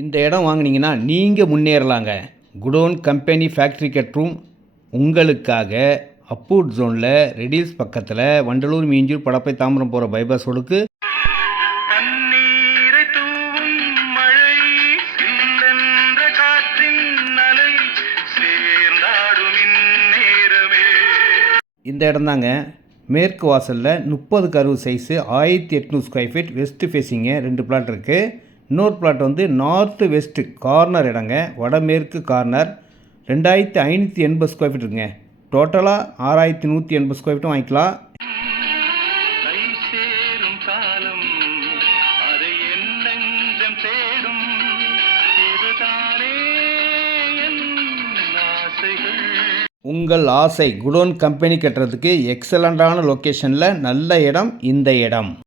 இந்த இடம் வாங்குனீங்கன்னா நீங்கள் முன்னேறலாங்க. குடோன் கம்பெனி ஃபேக்ட்ரி கட்டும் உங்களுக்காக அப்பூட் ஜோனில் ரெடில்ஸ் பக்கத்தில் வண்டலூர் மீஞ்சூர் படப்பை தாம்பரம் போகிற பைபாஸ் ரோடுக்கு இந்த இடம் தாங்க. மேற்கு வாசலில் 30x60 size 1800 square feet west ஃபேஸிங்க 2 பிளாட் இருக்குது. இன்னொரு பிளாட் வந்து நார்த்து வெஸ்ட்டு கார்னர் இடங்க, வடமேற்கு கார்னர் 2580 ஸ்கொயர் ஃபீட் இருக்குங்க. டோட்டலாக 6180 ஸ்கொயர் ஃபீட்டும் வாங்கிக்கலாம். உங்கள் ஆசை குடோன் கம்பெனி கட்டுறதுக்கு எக்ஸலண்ட்டான லொக்கேஷனில் நல்ல இடம் இந்த இடம்.